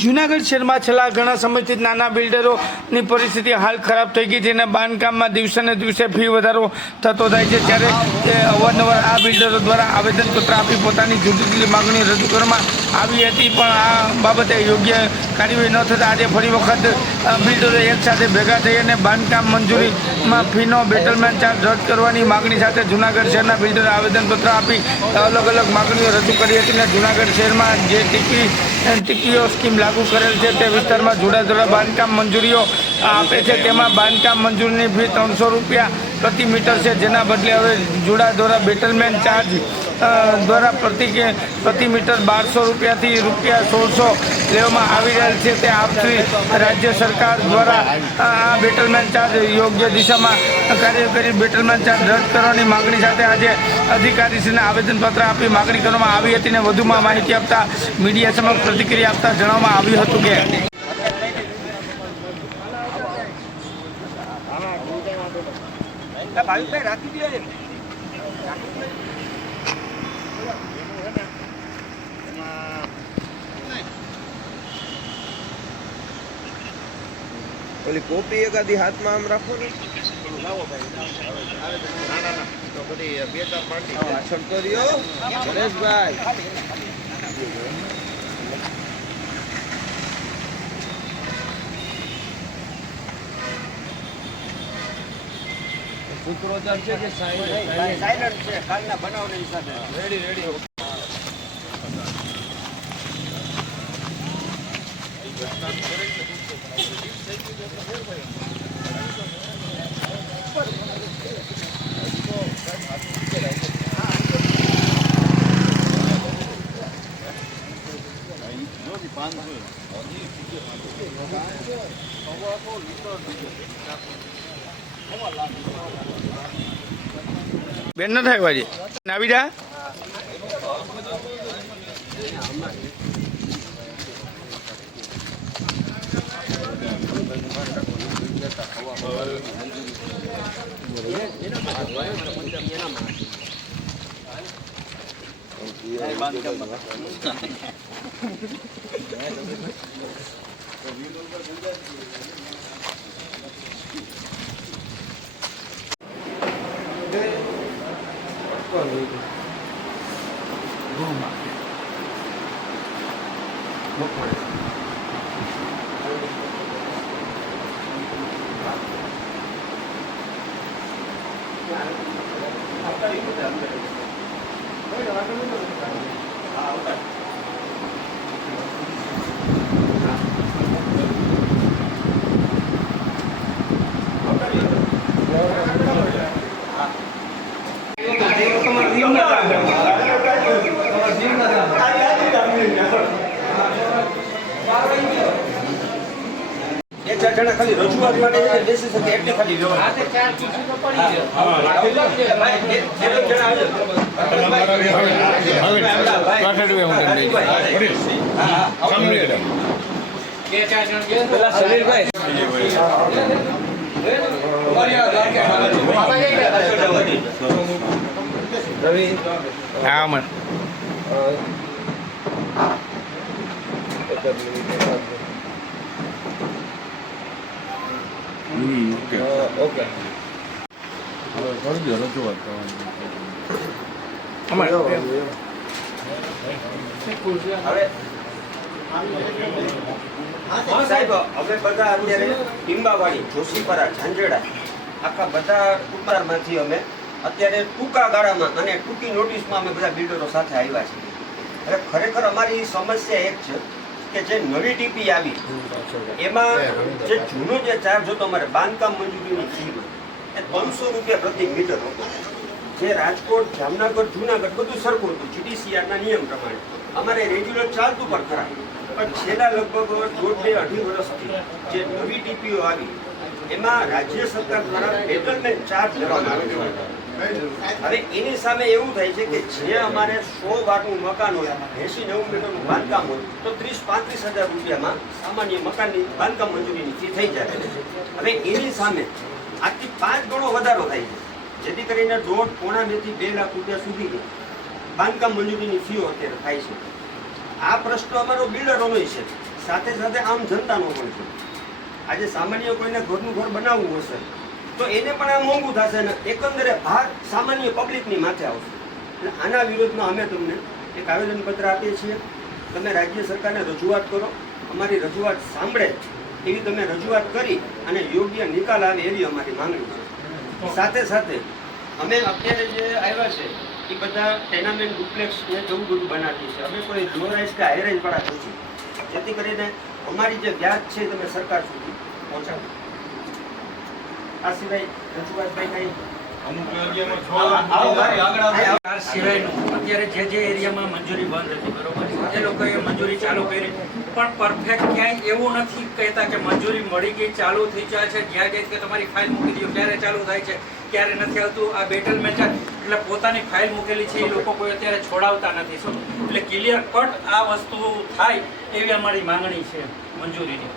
જૂનાગઢ શહેરમાં છેલ્લા ઘણા સમયથી નાના બિલ્ડરોની પરિસ્થિતિ હાલ ખરાબ થઈ ગઈ છે અને બાંધકામમાં દિવસે ને દિવસે ફી વધારો થતો થાય છે। ત્યારે અવારનવાર આ બિલ્ડરો દ્વારા આવેદનપત્ર આપી પોતાની જુદી માગણી રજૂ કરવામાં આવી હતી, પણ આ બાબતે યોગ્ય કાર્યવાહી ન થતાં આજે ફરી વખત બિલ્ડરો એકસાથે ભેગા થઈ અને બાંધકામ મંજૂરીમાં ફીનો બેટલમેન્ટ ચાર્જ રદ કરવાની માગણી સાથે જૂનાગઢ શહેરના બિલ્ડરે આવેદનપત્ર આપી અલગ અલગ માગણીઓ રજૂ કરી હતી અને જૂનાગઢ શહેરમાં જે ટીપીઓ સ્કીમ લાગુ કરેલ છે તે વિસ્તારમાં જુદા બાંધકામ મંજૂરીઓ આપે છે, તેમાં બાંધકામ મંજૂરીની ફી 300 રૂપિયા પ્રતિ મીટર છે, જેના બદલે હવે જુડા દ્વારા બેટલમેન્ટ ચાર્જ દ્વારા પ્રતિ મીટર 1200 રૂપિયાથી ₹1600 લેવામાં આવી રહેલ છે। તે આપતી રાજ્ય સરકાર દ્વારા આ બેટલમેન્ટ ચાર્જ યોગ્ય દિશામાં કાર્ય કરી બેટલમેન્ટ ચાર્જ રદ કરવાની માગણી સાથે આજે અધિકારીશ્રીને આવેદનપત્ર આપી માગણી કરવામાં આવી હતી અને વધુમાં માહિતી આપતા મીડિયા સમક્ષ પ્રતિક્રિયા આપતા જણાવવામાં આવ્યું હતું કે ઓલી કોપી એકાદી હાથમાં આમ રાખો ને, લાવો ભાઈ, ના તો બધી બે ચાર પાર્ટી પાછળ તો રહ્યો ગણેશભાઈ। સૂત્રોચ્ચાર છે કે સાયલન્ટ છે કાલના બનાવના હિસાબે રેડી બેન ન થાય વાજી આવી જા જણા ખાલી રજૂઆત માટે બેસી શકે એટલી ખાલી ઓકે સાહેબ અમે બધા અત્યારે ટીંબાવાડી જોશીપરા ઝાંઝેડા આખા બધા ઉતારમાંથી અમે અત્યારે ટૂંકા ગાળામાં અને ટૂંકી નોટિસમાં અમે બધા બિલ્ડરો સાથે આવ્યા છીએ। એટલે ખરેખર અમારી સમસ્યા એક છે કે જે નવી ટીપી આવી એમાં જે જૂનો જે ચાર્જ હતો અમારે બાંધકામ મંજૂરીની ફી એ 300 રૂપિયા પ્રતિ મીટર હતો, જે રાજકોટ જામનગર જૂનાગઢ બધું સરખું હતું GDCRના નિયમ પ્રમાણે અમારે રેગ્યુલર ચાલતું પણ ખરા, પણ છેલ્લા લગભગ 1.5-2.5 વર્ષથી જે નવી ટીપીઓ આવી એમાં રાજ્ય સરકાર દ્વારા બેટલમેન્ટ ચાર્જ લેવામાં આવે છે। હવે એની સામે એવું થાય છે કે જે અમારે 100 વારનું મકાન હોય 80-90 મીટરનું બાંધકામ હોય તો 30-35 હજાર રૂપિયામાં સામાન્ય મકાનની બાંધકામ મંજૂરીની ફી થઈ જાય છે। હવે એની સામે આથી 5 ગણો વધારો થાય છે, જેથી કરીને 1.5-2 લાખ રૂપિયા સુધી બાંધકામ મંજૂરીની ફીઓ અત્યારે થાય છે। આ પ્રશ્ન અમારો બિલ્ડરોનો છે। સાથે સાથે આમ જનતાનો પણ છે. આજે સામાન્ય કોઈને ઘરનું ઘર બનાવવું હશે તો એને પણ આ મોંઘું થશે ને એકંદરે ભાર સામાન્ય પબ્લિકની માથે આવશે. એટલે આના વિરોધમાં અમે તમને એક આવેદનપત્ર આપીએ છીએ. તમે રાજ્ય સરકારને રજૂઆત કરો, અમારી રજૂઆત સાંભળે એવી તમે રજૂઆત કરી અને યોગ્ય નિકાલ આવે એવી અમારી માંગણી છે. સાથે સાથે અમે અત્યારે જે આવ્યા છે એ બધા ટેનામેન્ટ ડુપ્લેક્સ ને એવું બધું બનાવીએ છીએ. અમે કોઈ લો રાઇઝ કે હાઈ રાઇઝ વાળા નથી, જેથી કરીને અમારી જે વ્યાજ છે તમે સરકાર સુધી પહોંચાડો. આ સિવાય રજૂઆતભાઈ કઈ આ સિવાયનું અત્યારે જે એરિયામાં મંજૂરી બંધ હતી બરોબર એ લોકોએ મંજૂરી ચાલુ કરી પણ પરફેક્ટ ક્યાંય એવું નથી કહેતા કે મંજૂરી મળી ગઈ ચાલુ થઈ જાય છે. જ્યાં જાય કે તમારી ફાઇલ મૂકી દો, ક્યારે ચાલુ થાય છે ક્યારે નથી આવતું. આ બેટલમેન્ટ એટલે પોતાની ફાઇલ મૂકેલી છે એ લોકો કોઈ અત્યારે છોડાવતા નથી. શું એટલે ક્લિયર કટ આ વસ્તુ થાય એવી અમારી માંગણી છે મંજૂરીની.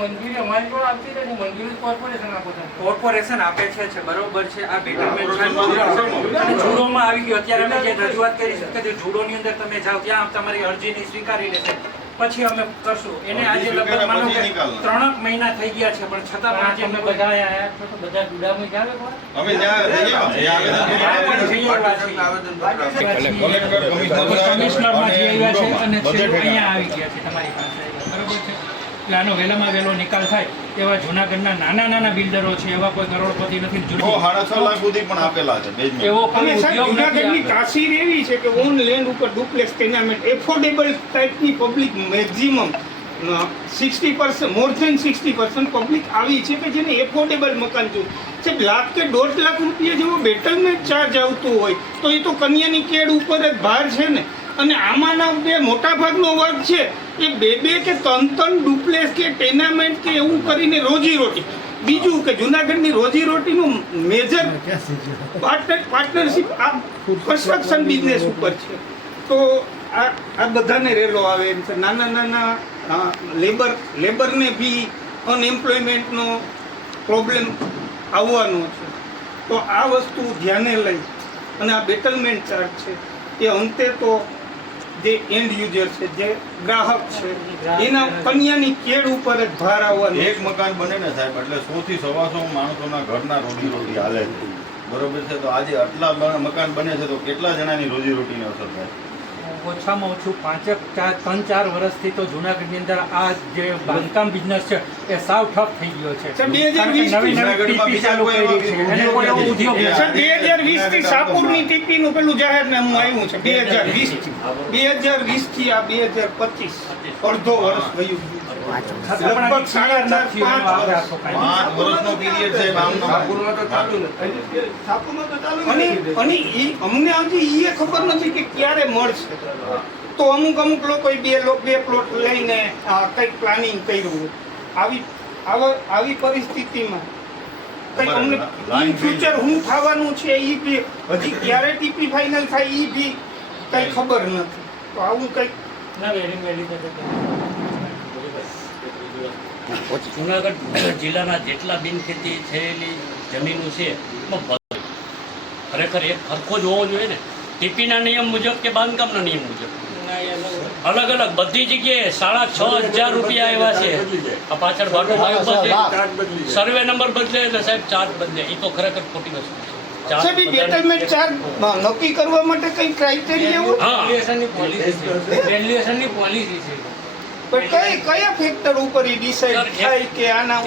મંજૂરી અમારી પણ આપતી નથી, મંજૂરી કોર્પોરેશન આપે છે. કોર્પોરેશન આપે છે બરોબર છે. આ બેટલમેન્ટ જુડોમાં આવી ગયો. અત્યારે અમે જે રજૂઆત કરી છે કે જુડોની અંદર તમે જાઓ ત્યાં તમારી અરજીની સ્વીકારી લેશે પછી અમે કરશું. એને આજે લગભગ માનો કે 3 મહિના થઈ ગયા છે પણ છતાં પણ આજે અમે બધા આયા છો તો બધા જુડામાં જાવે અમે કમિશનરમાં જે આવ્યા છે અને અહીંયા આવી ગયા છે તમારી પાસે બરોબર છે. એટલે આનો વહેલામાં વહેલો નિકાલ થાય એવા જૂનાગઢના નાના બિલ્ડરો છે, એવા કોઈ કરોડપતિ નથી. 6.5 લાખ સુધી પણ આપેલા છે બેઝમેન્ટ. એવો અને કોઈ સાહેબ ઉદ્યોગ જુનાગઢની નથી. તાસીર એવી છે કે ઓન લેન્ડ ઉપર ડુપ્લેક્સ ટેનામેન્ટ એફોર્ડેબલ ટાઈપની public maximum 60% more than 60% public આવી છે કે જેને એફોર્ડેબલ મકાન જોઈએ છે. લાખ કે 1.5 લાખ રૂપિયા જેવો બેટલમેન્ટ ચાર્જ આવતું હોય તો એ તો કન્યાની કેડ ઉપર જ ભાર છે ને. અને આમાંના બે મોટા ભાગનો વર્ગ છે એ 2 કે 3 ડુપ્લેક્સ કે ટેનામેન્ટ કે એવું કરીને રોજીરોટી. બીજું કે જુનાગઢની રોજીરોટીનું મેજર પાર્ટનરશિપ આ કન્સ્ટ્રક્શન બિઝનેસ ઉપર છે. તો આ બધાને રેલો આવે એમ છે. નાના લેબરને બી અનએમ્પ્લોયમેન્ટનો પ્રોબ્લેમ આવવાનો છે. તો આ વસ્તુ ધ્યાને લઈ અને આ બેટલમેન્ટ ચાર્જ છે એ અંતે તો જે એન્ડ યુઝર છે, જે ગ્રાહક છે, એના કન્યાની કેડ ઉપર જ ભાર આવવાનો. એક મકાન બને ને સાહેબ એટલે 100 થી 125 માણસોના ઘરના રોજી હાલે છે. બરોબર છે. તો આજે આટલા મકાન બને છે તો કેટલા જણાની રોજીરોટીને અસર થાય? ઓછામાં ઓછું 3-4 વર્ષથી તો જુનાગઢની અંદર આ જે બાંધકામ બિઝનેસ છે એ સાવ ઠપ થઈ ગયો છે. સર, 2020 નવી ટીપી ચાલુ કરી છે અને કોઈ એવો ઉદ્યોગ નથી. સર 2020 થી શાહપુરની ટીપીનું પેલું જાહેરનામું આવ્યું છે 2020 થી આ 2025 અડધો વર્ષ ગયું. લગભગ 4.5-5 વર્ષનો પીરિયડ છે શાહપુરમાં તો ચાલુ અને ઈ અમને હજી એ ખબર નથી કે ક્યારે મળશે. તો અમુક લોકોએ બે પ્લોટ લઈને કંઈક પ્લાનિંગ કર્યું. આવી પરિસ્થિતિમાં કંઈક અમને ઇન ફ્યુચર શું થવાનું છે એ બી હજી ક્યારે ટીપી ફાઇનલ થાય એ બી કંઈ ખબર નથી. તો આવું કંઈક જુનાગઢ જિલ્લાના જેટલા બિનખેતી થયેલી જમીનો છે એમાં ખરેખર એક સરખો જ હોવો જોઈએ ને. ટીપીના નિયમ મુજબ કે બાંધકામના નિયમ મુજબ અલગ અલગ બધી જગ્યાએ 6,500 રૂપિયા એવા છે. આ પાછળ ભાટુભાઈ ઉપર છે સર્વે નંબર બદલે એટલે સાહેબ ચાર્જ બદલે. એ તો ખરેખર ખોટી વસ્તુ છે. સાહેબ બેટલમેન્ટ ચાર્જ નક્કી કરવા માટે કંઈ ક્રાઇટેરિયા વેલ્યુએશનની પોલિસી છે. પણ કયા ફેક્ટર ઉપર ઈ ડિસાઈડ થાય કે આના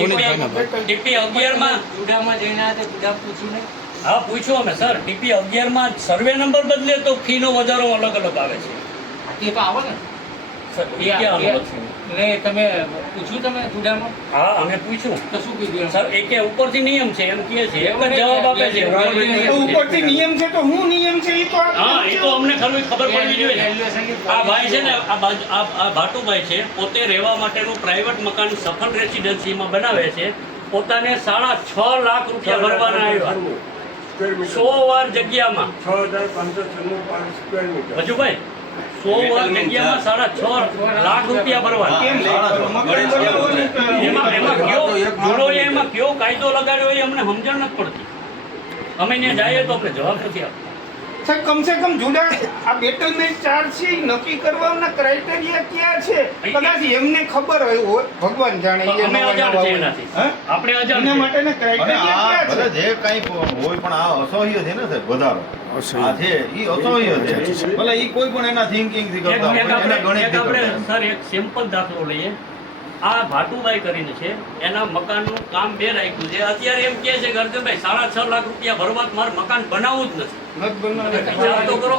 ટીપી 11માં જુડામાં જઈને આ તે જુડા પૂછ્યું નહીં. હા પૂછ્યું અમે સર. ટીપી 11માં સર્વે નંબર બદલે તો ફીનો વધારો અલગ અલગ આવે છે. તે તો આવે ને સર એ ક્યાં અલગ છે? ને તમે પૂછ્યું તમે જુડામાં હા અમે પૂછ્યું તો શું કીધું સર એ કે ઉપરથી નિયમ છે એમ કહે છે. એક જ જવાબ આપે છે. ઉપરથી નિયમ છે તો હું નિયમ છે એ તો હા એ તો અમને ખબર પડવી જોઈએ. આ ભાઈ છે ને આ ભાટુભાઈ છે પોતે રહેવા માટેનું પ્રાઇવેટ મકાન સફળ રેસિડેન્સીમાં બનાવે છે. પોતાને 6.5 લાખ રૂપિયા ભરવાના આવ્યા 100 વાર જગ્યામાં. 6,596 હજુભાઈ 100 વાર જગ્યામાં 6.5 લાખ રૂપિયા ભરવાના. એમાં કયો કાયદો લગાડ્યો એ અમને સમજણ નથી પડતી. અમે ત્યાં જઈએ તો અમને જવાબ નથી આપતા. સાહેબ કમસે કમ જુદા આ બેટલમેન્ટ ચાર્જ છે એ નક્કી કરવાના ક્રાઇટેરિયા ક્યાં છે? કદાચ એમને ખબર હોય, ભગવાન જાણે. એ અમે નવા અજાણ નવા છે હોય. એનાથી. હે? આપણે અજાણ એના છે. માટેના અને ક્રાઇટેરિયા આ ક્યાં ભલે છે? જે કાંઈ હોય પણ આ અસહ્ય છે ને સાહેબ વધારો આ છે એ અસહ્ય છે. ભલે એ કોઈ પણ એના થિંકિંગ થી કરતા હોય એના ગણિત થી કરતા હોય. સર એક સિમ્પલ દાખલો લઈએ. આ ભાટુભાઈ કરીને છે, એના મકાનનું કામ બે રાખ્યું છે. અત્યારે એમ કહે છે કે અર્જુનભાઈ 6.5 લાખ રૂપિયા ભરવા મારે મકાન બનાવવું જ નથી. નથી બનાવે. વિચાર તો કરો.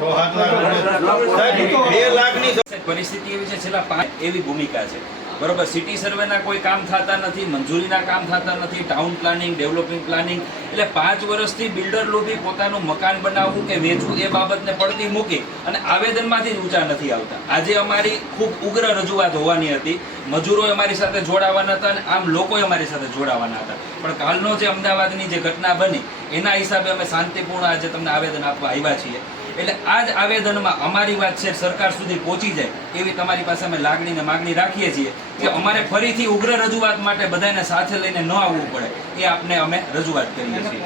તો 7 લાખ સાહેબ 2 લાખની પરિસ્થિતિ એવી છે, છેલ્લા 5 એવી ભૂમિકા છે. બરોબર, સિટી સર્વેના કોઈ કામ થતા નથી, મંજૂરીના કામ થતા નથી, ટાઉન પ્લાનિંગ, ડેવલપિંગ પ્લાનિંગ, એટલે 5 વર્ષથી બિલ્ડર લોભી પોતાનું મકાન બનાવવું કે વેચવું એ બાબતને પડતી મૂકી અને આવેદનમાંથી જ ઊંચા નથી આવતા. આજે અમારી ખૂબ ઉગ્ર રજૂઆત હોવાની હતી, મજૂરોએ અમારી સાથે જોડાવાના હતા અને આમ લોકોએ અમારી સાથે જોડાવાના હતા, પણ કાલનો જે અમદાવાદની જે ઘટના બની એના હિસાબે અમે શાંતિપૂર્ણ આજે તમને આવેદન આપવા આવ્યા છીએ. એટલે આ જ આવેદનમાં અમારી વાત છે સરકાર સુધી પહોંચી જાય એવી તમારી પાસે અમે લાગણી ને માગણી રાખીએ છીએ કે અમારે ફરીથી ઉગ્ર રજૂઆત માટે બધાને સાથે લઈને ન આવવું પડે એ આપને અમે રજૂઆત કરીએ છીએ.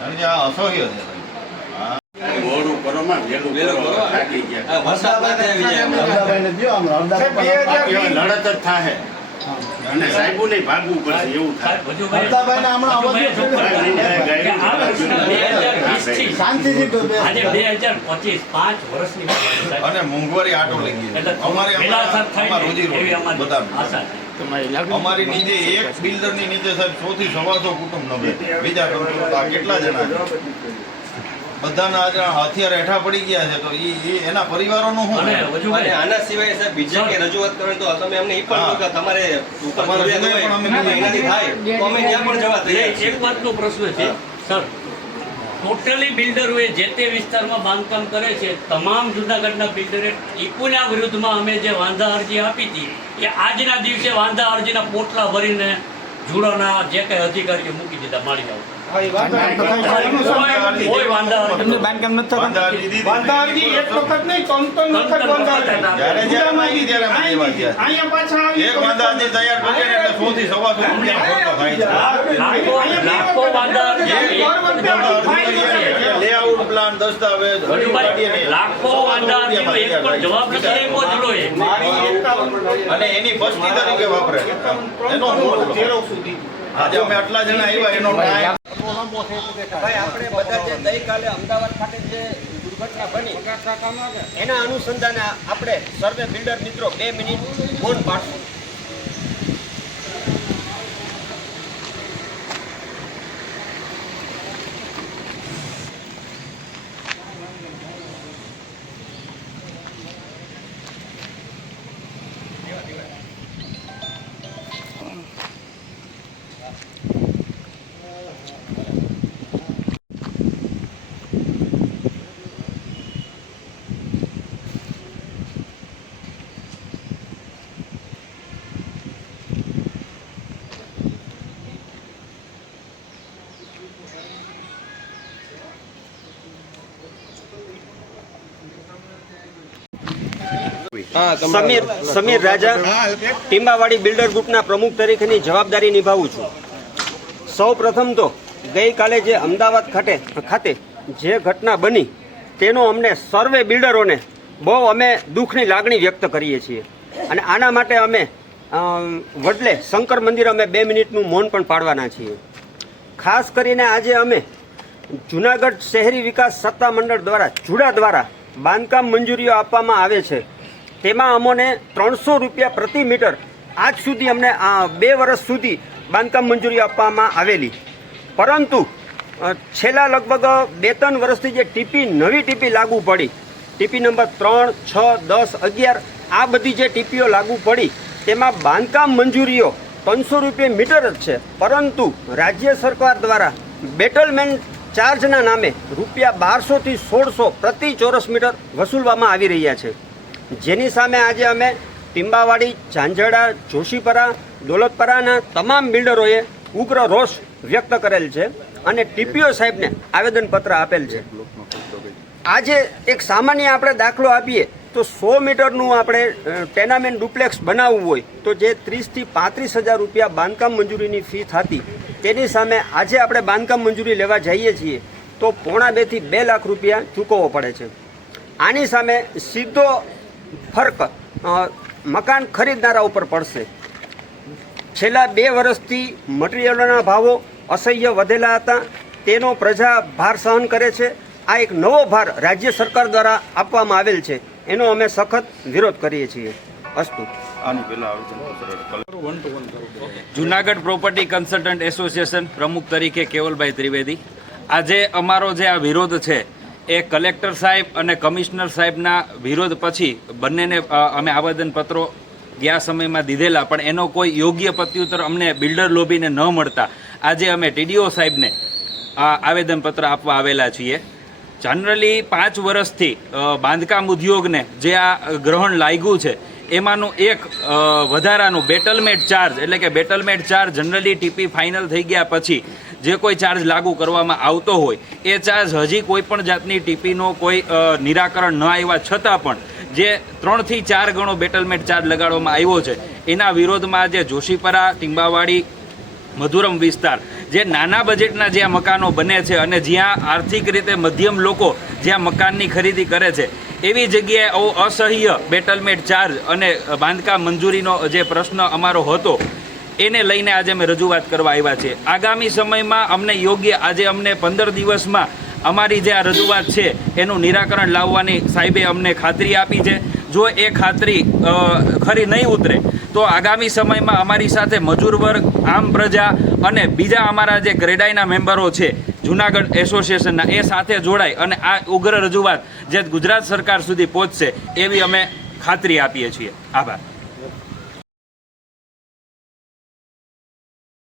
કારણ કે આ અસહ્ય છે સાહેબ. મોડું કરવામાં વહેલું કરવા થાકી ગયા. વરસાદ માથે આવી જાય અમે. સાહેબ, 2020 લડત જ થાહે અને સાહેબો નહીં ભાગવું પડશે એવું થાય. આજે 2025 5 વર્ષની વાત છે, સાહેબ. અને મોંઘવારી આટો લઈ ગઈ એટલે અમારી પહેલા સાથ થાય અમારી ને રોજી એવી રોટી અમારી બધા આશા છે. અમારી નીચે એક બિલ્ડરની નીચે સાહેબ 100 થી 125 કુટુંબ નમે બીજા કંટ્રોલ તો આ કેટલા જણા છે? બધાના આજે હથિયાર હેઠા પડી ગયા છે તો એ એના પરિવારોનું શું અને થાય? અને વજુભાઈ, આના સિવાય સાહેબ બીજે કે રજૂઆત કરવાની તો તમે અમને એ પણ કહો કે તમારે ઉપર તમારે જરૂરિયાત સિવાય પણ અમે હોય, એનાથી થાય તો અમે ત્યાં પણ જવા તૈયાર છીએ. એક વાતનો પ્રશ્ન છે સર, ટોટલી બિલ્ડરોએ જે તે વિસ્તારમાં બાંધકામ કરે છે તમામ જુનાગઢના બિલ્ડરે ટીપુના વિરુદ્ધમાં અમે જે વાંધા અરજી આપી હતી એ આજના દિવસે વાંધા અરજીના પોટલા ભરીને જુડોના જે કઈ અધિકારીઓ મૂકી દીધા માળી આવું. હા, એ વાત નથી. કોઈ વાંધા અરજી એમને બાંધકામ નથી થતા. વાંધા અરજી દીધી. વાંધા અરજી એક વખત નહીં, ત્રણ વખત વાંધા અરજી. જ્યારે જ્યારે માંગી ત્યારે અમે દેવા ગયા. અહીંયા પાછા આવી એક વાંધા અરજી તૈયાર કરી ને એટલે 100 થી 125 રૂપિયા ખર્ચો થાય છે. લાખો વાંધા અરજી લેઆઉટ પ્લાન દસ્તાવેજ હજુ કાઢીએ નહીં. લાખો વાંધા અરજીનો એક પણ જવાબ નથી આપ્યો જુડોએ. અને એની બસ્તી તરીકે વાપરે એનો શું મતલબ? આજે અમે આટલા જણા આવ્યા એનો ન્યાય ભાઈ આપણે બધા જે ગઈકાલે અમદાવાદ ખાતે જે દુર્ઘટના બની એના અનુસંધાને આપણે સર્વે બિલ્ડર મિત્રો 2 મિનિટ મૌન પાડશું. સમીર રાજા ટીંબાવાડી બિલ્ડર ગ્રુપના પ્રમુખ તરીકેની જવાબદારી નિભાવું છું. સૌ પ્રથમ તો ગઈકાલે જે અમદાવાદ ખાતે જે ઘટના બની તેનો અમને સર્વે બિલ્ડરોને બહુ અમે દુઃખની લાગણી વ્યક્ત કરીએ છીએ અને આના માટે અમે વડલે શંકર મંદિર અમે 2 મિનિટનું મૌન પણ પાડવાના છીએ. ખાસ કરીને આજે અમે જુનાગઢ શહેરી વિકાસ સત્તા મંડળ દ્વારા જુડા દ્વારા બાંધકામ મંજૂરીઓ આપવામાં આવે છે તેમાં અમોને 300 રૂપિયા પ્રતિ મીટર આજ સુધી અમને 2 વર્ષ સુધી બાંધકામ મંજૂરી આપવામાં આવેલી, પરંતુ છેલ્લા લગભગ 2-3 વર્ષથી જે નવી ટીપી લાગુ પડી, ટીપી નંબર 3, 6, 10, 11 આ બધી જે ટીપીઓ લાગુ પડી તેમાં બાંધકામ મંજૂરીઓ 300 રૂપિયા મીટર જ છે, પરંતુ રાજ્ય સરકાર દ્વારા બેટલમેન્ટ ચાર્જના નામે રૂપિયા 1200 થી 1600 પ્રતિ ચોરસ મીટર વસૂલવામાં આવી રહ્યા છે, જેની સામે આજે અમે ટીંબાવાડી, ઝાંઝરડા, જોશીપરા, દોલતપરાના તમામ બિલ્ડરોએ ઉગ્ર રોષ વ્યક્ત કરેલ છે અને ટીપીઓ સાહેબને આવેદનપત્ર આપેલ છે. આજે એક સામાન્ય આપણે દાખલો આપીએ તો 100 મીટરનું આપણે ટેનામેન્ટ ડુપ્લેક્સ બનાવવું હોય તો જે 30 થી 35 હજાર રૂપિયા બાંધકામ મંજૂરીની ફી થતી તેની સામે આજે આપણે બાંધકામ મંજૂરી લેવા જઈએ છીએ તો 1.5 થી 2 લાખ રૂપિયા ચૂકવવો પડે છે. આની સામે સીધો ફર્ક મકાન ખરીદનારા ઉપર પડશે. છેલ્લા 2 વર્ષથી મટીરિયલોના ભાવો અસહ્ય વધેલા હતા, તેનો પ્રજા ભાર સહન કરે છે. આ એક નવો ભાર રાજ્ય સરકાર દ્વારા આપવામાં આવેલ છે, એનો અમે સખત વિરોધ કરીએ છીએ. અસ્તુ. આની પહેલા આવેદન જુનાગઢ પ્રોપર્ટી કન્સલ્ટન્ટ એસોસિએશન પ્રમુખ તરીકે કેવલભાઈ ત્રિવેદી. આજે અમારો જે આ વિરોધ છે એ કલેક્ટર સાહેબ અને કમિશનર સાહેબના વિરોધ પછી બંનેને અમે આવેદનપત્રો ગયા સમયમાં દીધેલા, પણ એનો કોઈ યોગ્ય પ્રત્યુત્તર અમને બિલ્ડર લોબીને ન મળતા આજે અમે ટીડીઓ સાહેબને આ આવેદનપત્ર આપવા આવેલા છીએ. જનરલી 5 વર્ષથી બાંધકામ ઉદ્યોગને જે આ ગ્રહણ લાગ્યું છે એમાંનું એક વધારાનું બેટલમેન્ટ ચાર્જ, એટલે કે બેટલમેન્ટ ચાર્જ જનરલી ટીપી ફાઇનલ થઈ ગયા પછી જે કોઈ ચાર્જ લાગુ કરવામાં આવતો હોય એ ચાર્જ હજી કોઈ પણ જાતની ટીપીનો કોઈ નિરાકરણ ન આવ્યા છતાં પણ જે 3 થી 4 ગણો બેટલમેન્ટ ચાર્જ લગાડવામાં આવ્યો છે એના વિરોધમાં જે જોશીપરા, ટીંબાવાડી, મધુરમ વિસ્તાર જે નાના બજેટના જ્યાં મકાનો બને છે અને જ્યાં આર્થિક રીતે મધ્યમ લોકો જ્યાં મકાનની ખરીદી કરે છે એવી જગ્યાએ અસહ્ય બેટલમેન્ટ ચાર્જ અને બાંધકામ મંજૂરીનો જે પ્રશ્ન અમારો હતો એને લઈને આજે અમે રજૂઆત કરવા આવ્યા છે. આગામી સમયમાં અમને યોગ્ય આજે અમને 15 દિવસમાં અમારી જે આ રજૂઆત છે એનું નિરાકરણ લાવવાની સાહેબે અમને ખાતરી આપી છે. જો એ ખાતરી ખરી નહીં ઉતરે તો આગામી સમયમાં અમારી સાથે મજૂર વર્ગ, આમ પ્રજા અને બીજા અમારા જે ગ્રેડાઈના મેમ્બરો છે જુનાગઢ એસોસિએશનના એ સાથે જોડાય અને આ ઉગ્ર રજૂઆત જે ગુજરાત સરકાર સુધી પહોંચશે એવી અમે ખાતરી આપીએ છીએ. આભાર.